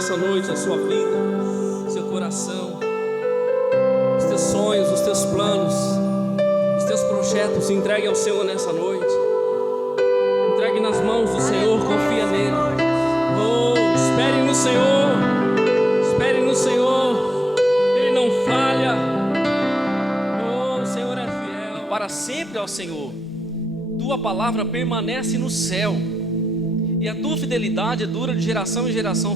nessa noite a sua vida, seu coração, os teus sonhos, os teus planos, os teus projetos. Entregue ao Senhor nessa noite. Entregue nas mãos do Senhor, confia nele. Oh, espere no Senhor, espere no Senhor, Ele não falha. Oh, o Senhor é fiel. Para sempre ao Senhor, tua palavra permanece no céu, e a tua fidelidade dura de geração em geração.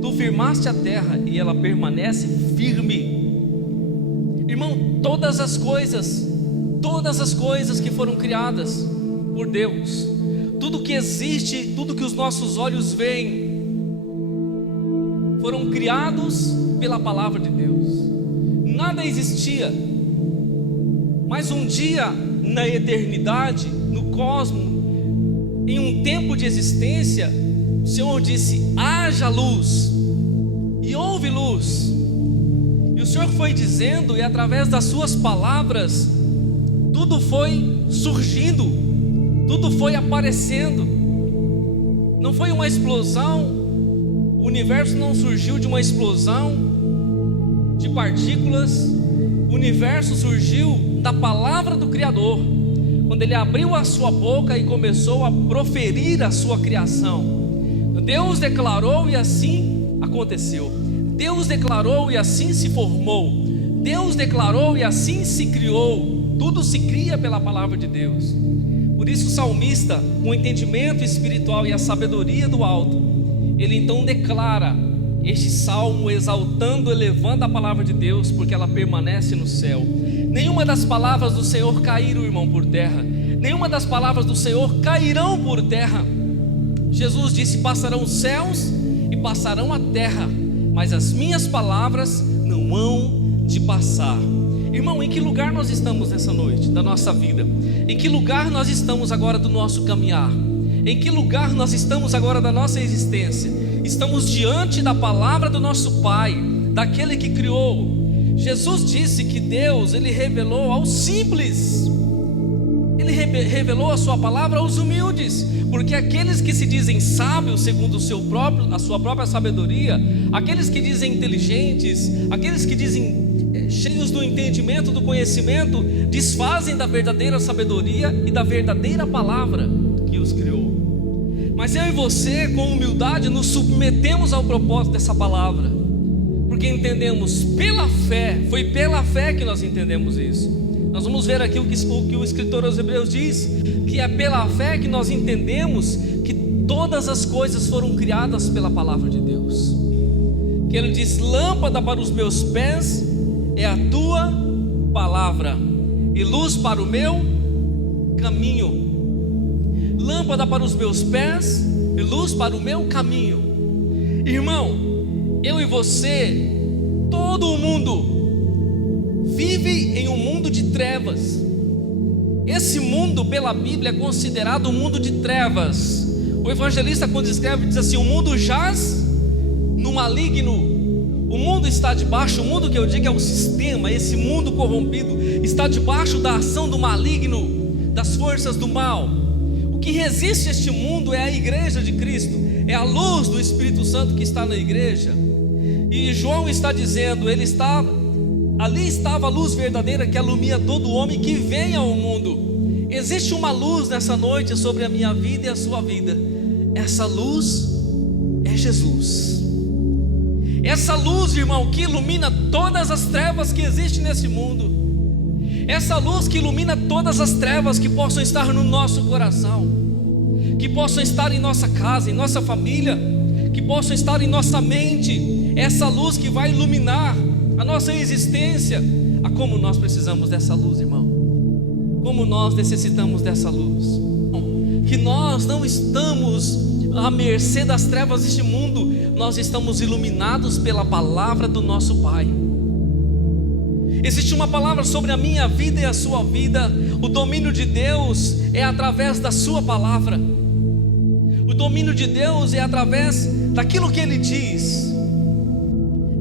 Tu firmaste a terra, e ela permanece firme. Irmão, todas as coisas que foram criadas por Deus, tudo que existe, tudo que os nossos olhos veem, foram criados pela palavra de Deus. Nada existia, mas um dia na eternidade, no cosmos, em um tempo de existência, o Senhor disse: haja luz, e houve luz. E o Senhor foi dizendo, e através das suas palavras, tudo foi surgindo, tudo foi aparecendo. Não foi uma explosão, o universo não surgiu de uma explosão de partículas. O universo surgiu da palavra do Criador, quando Ele abriu a sua boca e começou a proferir a sua criação. Deus declarou e assim aconteceu. Deus declarou e assim se formou. Deus declarou e assim se criou. Tudo se cria pela palavra de Deus. Por isso o salmista, com o entendimento espiritual e a sabedoria do alto, ele então declara este salmo exaltando, elevando a palavra de Deus, porque ela permanece no céu. Nenhuma das palavras do Senhor caíram, irmão, por terra. Nenhuma das palavras do Senhor cairão por terra. Jesus disse: passarão os céus e passarão a terra, mas as minhas palavras não hão de passar. Irmão, em que lugar nós estamos nessa noite da nossa vida? Em que lugar nós estamos agora do nosso caminhar? Em que lugar nós estamos agora da nossa existência? Estamos diante da palavra do nosso Pai, daquele que criou. Jesus disse que Deus, Ele revelou aos simples, Ele revelou a sua palavra aos humildes, porque aqueles que se dizem sábios segundo a sua própria sabedoria, aqueles que dizem inteligentes, aqueles que dizem cheios do entendimento, do conhecimento, desfazem da verdadeira sabedoria e da verdadeira palavra que os criou. Mas eu e você, com humildade, nos submetemos ao propósito dessa palavra, porque entendemos pela fé. Foi pela fé que nós entendemos isso. Nós vamos ver aqui o que o escritor aos Hebreus diz, que é pela fé que nós entendemos que todas as coisas foram criadas pela palavra de Deus. Que ele diz: lâmpada para os meus pés é a tua palavra, e luz para o meu caminho. Lâmpada para os meus pés e luz para o meu caminho. Irmão, eu e você, todo o mundo vive em um mundo de trevas. Esse mundo, pela Bíblia, é considerado um mundo de trevas. O evangelista, quando escreve, diz assim: o mundo jaz no maligno. O mundo está debaixo, o mundo que eu digo é o sistema, esse mundo corrompido, está debaixo da ação do maligno, das forças do mal. O que resiste a este mundo é a igreja de Cristo, é a luz do Espírito Santo que está na igreja. E João está dizendo, ali estava a luz verdadeira que alumia todo homem que vem ao mundo. Existe uma luz nessa noite sobre a minha vida e a sua vida. Essa luz é Jesus. Essa luz, irmão, que ilumina todas as trevas que existem nesse mundo. Essa luz que ilumina todas as trevas que possam estar no nosso coração, que possam estar em nossa casa, em nossa família, que possam estar em nossa mente. Essa luz que vai iluminar a nossa existência. Ah, como nós precisamos dessa luz, irmão. Como nós necessitamos dessa luz. Que nós não estamos à mercê das trevas deste mundo, nós estamos iluminados pela palavra do nosso Pai. Existe uma palavra sobre a minha vida e a sua vida. O domínio de Deus é através da sua palavra. O domínio de Deus é através daquilo que Ele diz.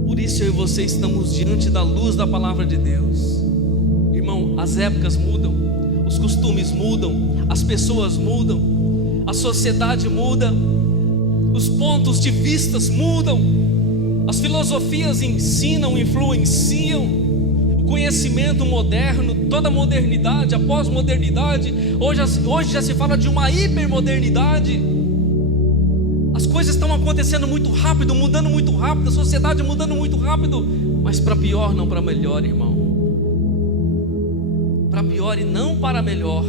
Por isso eu e você estamos diante da luz da palavra de Deus. Irmão, as épocas mudam, os costumes mudam, as pessoas mudam, a sociedade muda, os pontos de vistas mudam, as filosofias ensinam, influenciam, o conhecimento moderno, toda a modernidade, a pós-modernidade, hoje já se fala de uma hipermodernidade. As coisas estão acontecendo muito rápido, mudando muito rápido, a sociedade mudando muito rápido, mas para pior, não para melhor, irmão. Para pior e não para melhor.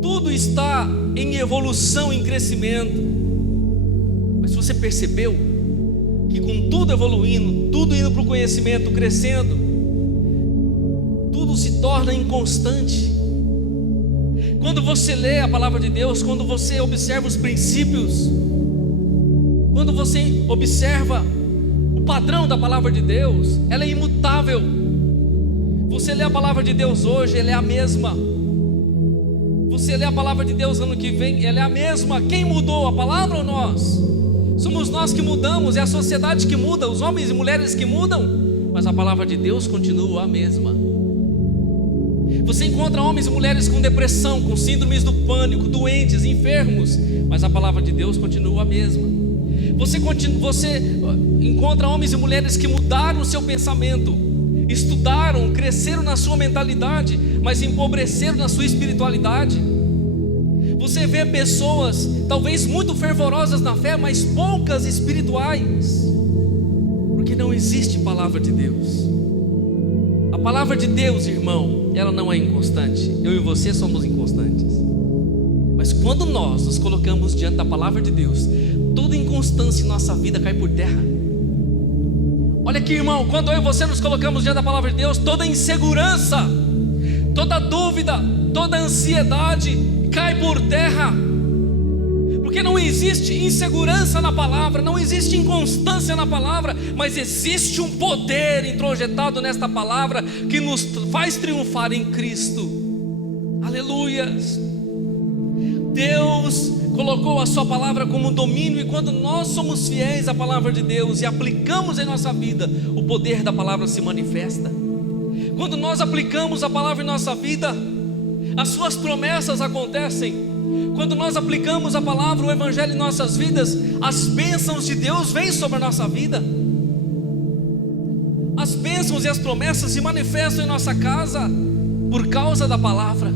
Tudo está em evolução, em crescimento. Mas você percebeu que com tudo evoluindo, tudo indo para o conhecimento, crescendo, tudo se torna inconstante. Quando você lê a palavra de Deus, quando você observa os princípios, quando você observa o padrão da palavra de Deus, ela é imutável. Você lê a palavra de Deus hoje, ela é a mesma. Você lê a palavra de Deus ano que vem, ela é a mesma. Quem mudou, a palavra ou nós? Somos nós que mudamos, é a sociedade que muda, os homens e mulheres que mudam, mas a palavra de Deus continua a mesma. Você encontra homens e mulheres com depressão, com síndromes do pânico, doentes, enfermos, mas a palavra de Deus continua a mesma. Você encontra homens e mulheres que mudaram o seu pensamento, estudaram, cresceram na sua mentalidade, mas empobreceram na sua espiritualidade. Você vê pessoas talvez muito fervorosas na fé, mas poucas espirituais, porque não existe palavra de Deus. A palavra de Deus, irmão, ela não é inconstante. Eu e você somos inconstantes. Mas quando nós nos colocamos diante da palavra de Deus, toda inconstância em nossa vida cai por terra. Olha aqui, irmão, quando eu e você nos colocamos diante da palavra de Deus, toda insegurança, toda dúvida, toda ansiedade cai por terra. Porque não existe insegurança na palavra, não existe inconstância na palavra, mas existe um poder introjetado nesta palavra que nos faz triunfar em Cristo. Aleluias. Deus colocou a sua palavra como domínio, e quando nós somos fiéis à palavra de Deus e aplicamos em nossa vida, o poder da palavra se manifesta. Quando nós aplicamos a palavra em nossa vida, as suas promessas acontecem. Quando nós aplicamos a palavra, o evangelho em nossas vidas, as bênçãos de Deus vêm sobre a nossa vida. As bênçãos e as promessas se manifestam em nossa casa por causa da palavra.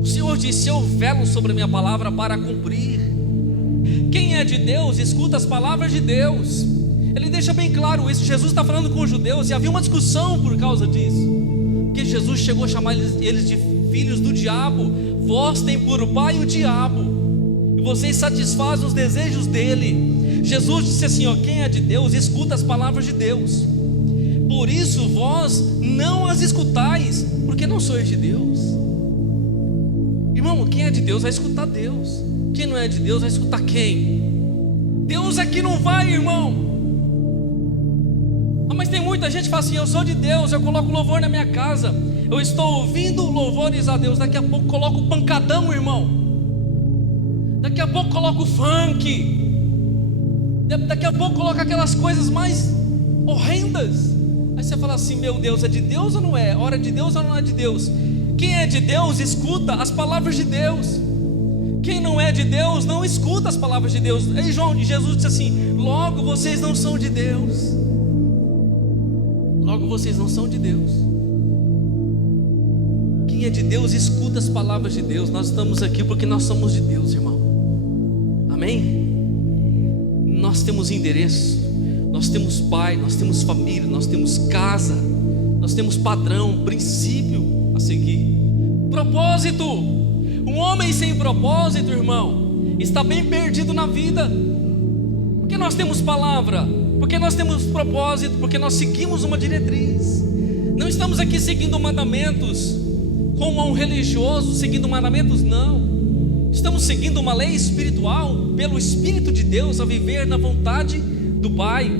O Senhor disse: eu velo sobre a minha palavra para cumprir. Quem é de Deus escuta as palavras de Deus. Ele deixa bem claro isso. Jesus está falando com os judeus e havia uma discussão por causa disso, porque Jesus chegou a chamar eles de filhos do diabo. Vós tem por pai o diabo, e vocês satisfazem os desejos dele. Jesus disse assim, quem é de Deus escuta as palavras de Deus. Por isso vós não as escutais, porque não sois de Deus. Irmão, quem é de Deus vai escutar Deus. Quem não é de Deus vai escutar quem? Deus aqui não vai, irmão. Mas tem muita gente que fala assim: eu sou de Deus, eu coloco louvor na minha casa, eu estou ouvindo louvores a Deus. Daqui a pouco coloco pancadão, irmão. Daqui a pouco coloco funk. Daqui a pouco coloco aquelas coisas mais horrendas. Aí você fala assim: meu Deus, é de Deus ou não é? Hora de Deus ou não é de Deus? Quem é de Deus escuta as palavras de Deus. Quem não é de Deus não escuta as palavras de Deus. Ei, Jesus disse assim: logo vocês não são de Deus. Logo vocês não são de Deus. Quem é de Deus escuta as palavras de Deus. Nós estamos aqui porque nós somos de Deus, irmão. Amém? Nós temos endereço, nós temos pai, nós temos família, nós temos casa, nós temos padrão, princípio a seguir, propósito. Um homem sem propósito, irmão, está bem perdido na vida. Porque nós temos palavra, porque nós temos propósito, porque nós seguimos uma diretriz. Não estamos aqui seguindo mandamentos como um religioso seguindo mandamentos, não. Estamos seguindo uma lei espiritual pelo Espírito de Deus, a viver na vontade do Pai,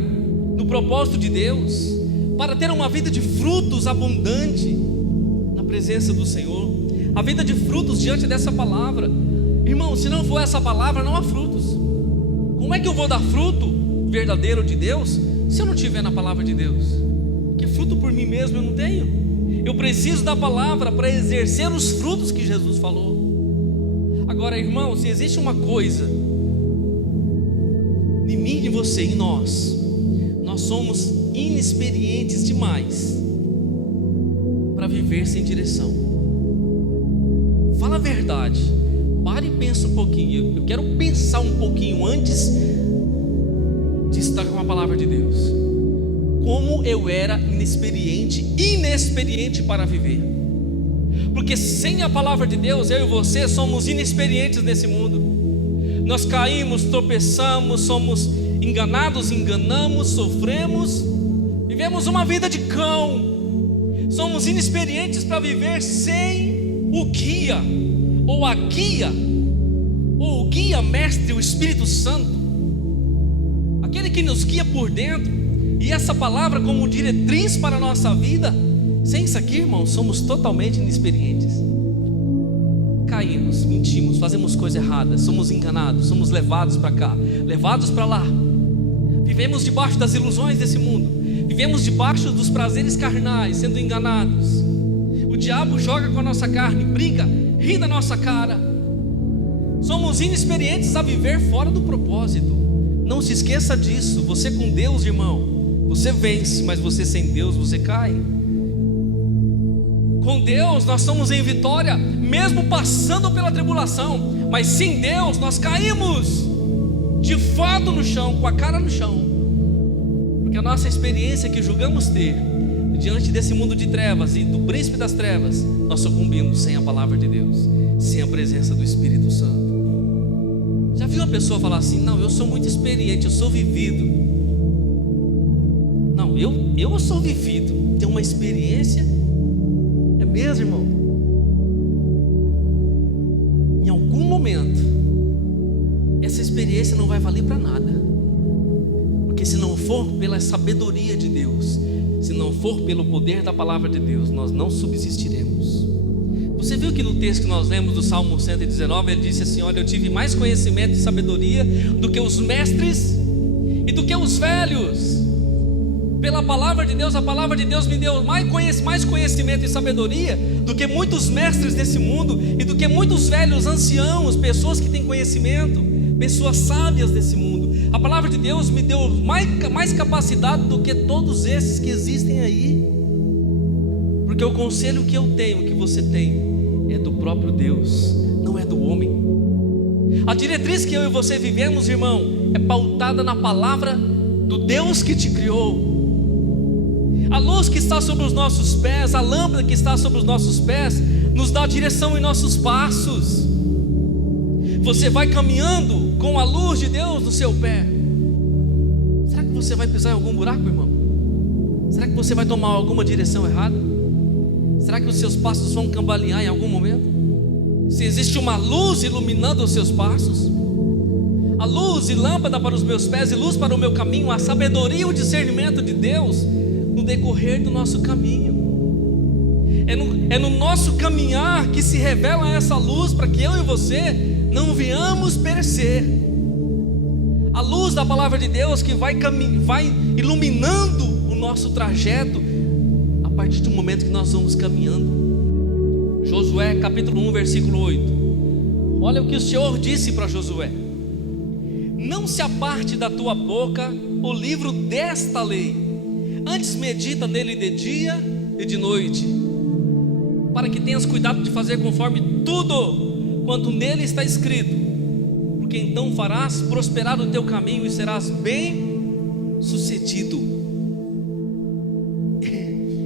no propósito de Deus, para ter uma vida de frutos abundante na presença do Senhor. A vida de frutos diante dessa palavra. Irmão, se não for essa palavra, não há frutos. Como é que eu vou dar fruto verdadeiro de Deus se eu não tiver na palavra de Deus? Porque fruto por mim mesmo eu não tenho. Eu preciso da palavra para exercer os frutos que Jesus falou. Agora, irmão, se existe uma coisa em mim, em você, em nós somos inexperientes demais para viver sem direção. Fala a verdade, pare e pensa um pouquinho. Eu quero pensar um pouquinho antes de estar com a palavra de Deus. Como eu era inexperiente para viver. Porque sem a palavra de Deus, eu e você somos inexperientes nesse mundo. Nós caímos, tropeçamos, somos enganados, enganamos, sofremos, vivemos uma vida de cão. Somos inexperientes para viver sem o guia, ou a guia, ou o guia mestre, o Espírito Santo, aquele que nos guia por dentro, e essa palavra como diretriz para a nossa vida. Sem isso aqui, irmãos, somos totalmente inexperientes. Caímos, mentimos, fazemos coisas erradas, somos enganados, somos levados para cá, levados para lá. Vivemos debaixo das ilusões desse mundo, vivemos debaixo dos prazeres carnais, sendo enganados. O diabo joga com a nossa carne, brinca, ri da nossa cara. Somos inexperientes a viver fora do propósito. Não se esqueça disso. Você com Deus, irmão, você vence, mas você sem Deus, você cai. Com Deus nós somos em vitória, mesmo passando pela tribulação. Mas sem Deus nós caímos de fato no chão, com a cara no chão. Porque a nossa experiência que julgamos ter diante desse mundo de trevas e do príncipe das trevas, nós sucumbimos sem a palavra de Deus, sem a presença do Espírito Santo. Já viu uma pessoa falar assim: não, eu sou muito experiente, eu sou vivido. Não, eu sou vivido, tenho uma experiência. É mesmo, irmão? Em algum momento essa experiência não vai valer para nada. Porque se não for pela sabedoria de Deus, se não for pelo poder da palavra de Deus, nós não subsistiremos. Você viu que no texto que nós lemos do Salmo 119, ele disse assim: olha, eu tive mais conhecimento e sabedoria do que os mestres e do que os velhos. Pela palavra de Deus, a palavra de Deus me deu mais conhecimento e sabedoria do que muitos mestres desse mundo e do que muitos velhos anciãos, pessoas que têm conhecimento, pessoas sábias desse mundo. A palavra de Deus me deu mais capacidade do que todos esses que existem aí. Porque o conselho que eu tenho, que você tem, é do próprio Deus, não é do homem. A diretriz que eu e você vivemos, irmão, é pautada na palavra do Deus que te criou. A luz que está sobre os nossos pés, a lâmpada que está sobre os nossos pés, nos dá direção em nossos passos. Você vai caminhando com a luz de Deus no seu pé. Será que você vai pisar em algum buraco, irmão? Será que você vai tomar alguma direção errada? Será que os seus passos vão cambalear em algum momento? Se existe uma luz iluminando os seus passos, a luz e lâmpada para os meus pés e luz para o meu caminho, a sabedoria e o discernimento de Deus no decorrer do nosso caminho. É no nosso caminhar que se revela essa luz, para que eu e você não venhamos perecer. A luz da palavra de Deus que vai iluminando o nosso trajeto a partir do momento que nós vamos caminhando. Josué capítulo 1 versículo 8. Olha o que o Senhor disse para Josué: não se aparte da tua boca o livro desta lei, antes medita nele de dia e de noite, para que tenhas cuidado de fazer conforme tudo quanto nele está escrito, porque então farás prosperar o teu caminho e serás bem sucedido.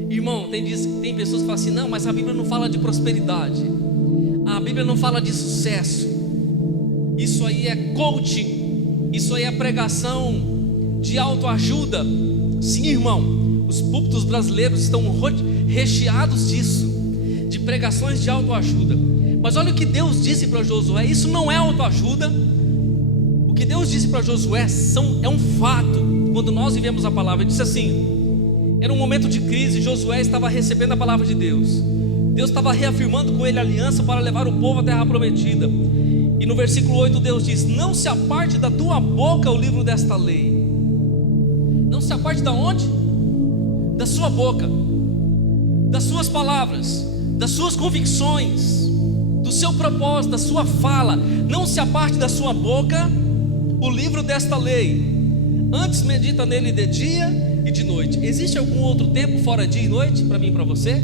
Irmão, tem pessoas que falam assim: não, mas a Bíblia não fala de prosperidade, a Bíblia não fala de sucesso, isso aí é coaching, isso aí é pregação de autoajuda. Sim, irmão, os púlpitos brasileiros estão recheados disso, de pregações de autoajuda. Mas olha o que Deus disse para Josué: isso não é autoajuda. O que Deus disse para Josué é um fato. Quando nós vivemos a palavra, ele disse assim: era um momento de crise, Josué estava recebendo a palavra de Deus. Deus estava reafirmando com ele a aliança para levar o povo à terra prometida. E no versículo 8 Deus diz: não se aparte da tua boca o livro desta lei. Não se aparte da onde? Da sua boca, das suas palavras, das suas convicções, do seu propósito, da sua fala. Não se aparte da sua boca o livro desta lei, antes medita nele de dia e de noite. Existe algum outro tempo fora dia e noite para mim e para você?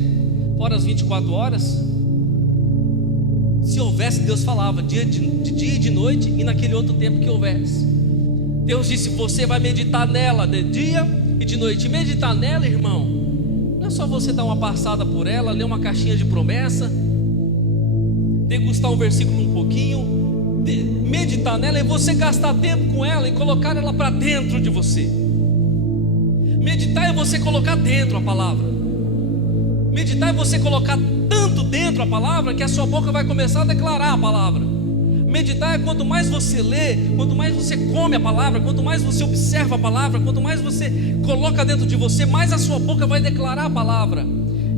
Fora as 24 horas? Se houvesse, Deus falava de dia e de noite, e naquele outro tempo que houvesse. Deus disse: você vai meditar nela de dia e de noite. E meditar nela, irmão, não é só você dar uma passada por ela, ler uma caixinha de promessa, degustar um versículo um pouquinho. Meditar nela é você gastar tempo com ela e colocar ela para dentro de você. Meditar é você colocar dentro a palavra. Meditar é você colocar tanto dentro a palavra que a sua boca vai começar a declarar a palavra. Meditar é quanto mais você lê, quanto mais você come a palavra, quanto mais você observa a palavra, quanto mais você coloca dentro de você, mais a sua boca vai declarar a palavra.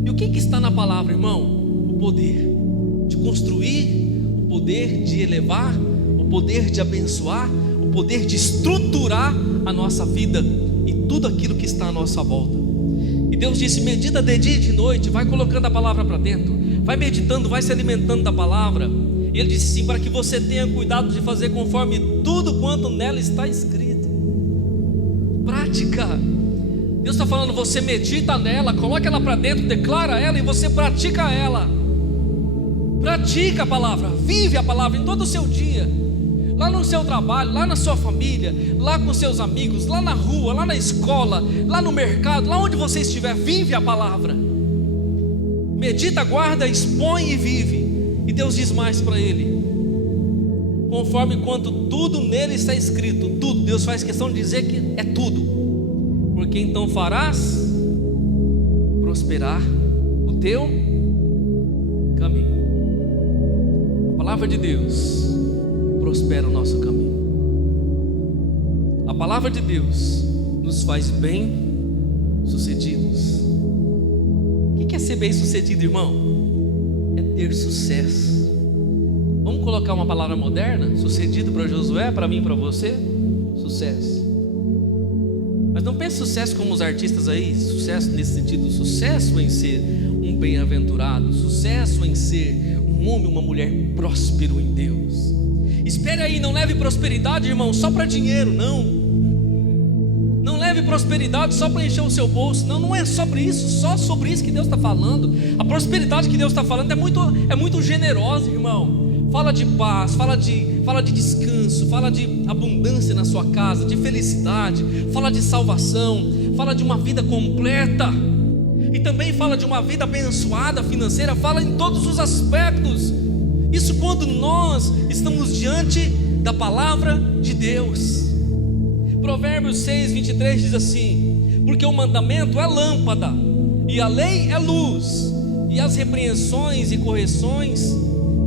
E o que está na palavra, irmão? O poder de construir, o poder de elevar, o poder de abençoar, o poder de estruturar a nossa vida e tudo aquilo que está à nossa volta. E Deus disse: medita de dia e de noite, vai colocando a palavra para dentro, vai meditando, vai se alimentando da palavra. E Ele disse sim, para que você tenha cuidado de fazer conforme tudo quanto nela está escrito. Prática. Deus está falando: você medita nela, coloca ela para dentro, declara ela e você pratica ela. Pratica a palavra, vive a palavra em todo o seu dia, lá no seu trabalho, lá na sua família, lá com seus amigos, lá na rua, lá na escola, lá no mercado, lá onde você estiver, vive a palavra. Medita, guarda, expõe e vive. E Deus diz mais para ele: conforme quanto tudo nele está escrito, tudo, Deus faz questão de dizer que é tudo, porque então farás prosperar o teu caminho. A palavra de Deus prospera o nosso caminho. A palavra de Deus nos faz bem sucedidos. O que é ser bem sucedido, irmão? É ter sucesso. Vamos colocar uma palavra moderna? Sucedido para Josué, para mim, para você? Sucesso. Mas não pense sucesso como os artistas aí, sucesso nesse sentido. Sucesso em ser um bem-aventurado, sucesso em ser um homem, uma mulher próspero em Deus. Espere aí, não leve prosperidade, irmão, só para dinheiro, não. Não leve prosperidade só para encher o seu bolso. Não, não é sobre isso, só sobre isso que Deus está falando. A prosperidade que Deus está falando é muito generosa, irmão. Fala de paz, fala de descanso, fala de abundância na sua casa, de felicidade, fala de salvação, fala de uma vida completa. E também fala de uma vida abençoada financeira, fala em todos os aspectos. Isso quando nós estamos diante da palavra de Deus. Provérbios 6, 23 diz assim: porque o mandamento é lâmpada, e a lei é luz, e as repreensões e correções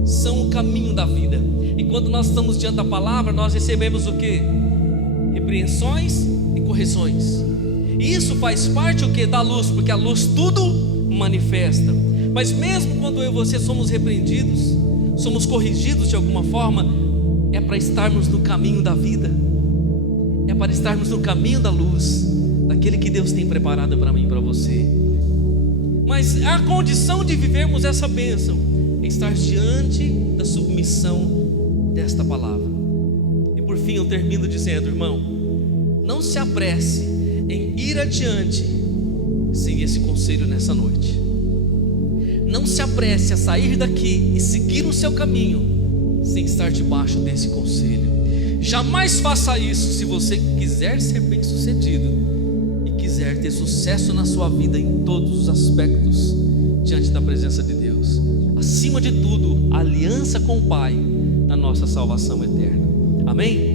são o caminho da vida. E quando nós estamos diante da palavra, nós recebemos o que? Repreensões e correções. E isso faz parte o que? Da luz, porque a luz tudo manifesta. Mas mesmo quando eu e você somos repreendidos, somos corrigidos de alguma forma, é para estarmos no caminho da vida, é para estarmos no caminho da luz, daquele que Deus tem preparado para mim e para você. Mas a condição de vivermos essa bênção é estar diante da submissão desta palavra. E por fim eu termino dizendo, irmão, não se apresse em ir adiante sem esse conselho nessa noite. Não se apresse a sair daqui e seguir o seu caminho sem estar debaixo desse conselho. Jamais faça isso se você quiser ser bem sucedido e quiser ter sucesso na sua vida em todos os aspectos diante da presença de Deus. Acima de tudo, a aliança com o Pai na nossa salvação eterna. Amém?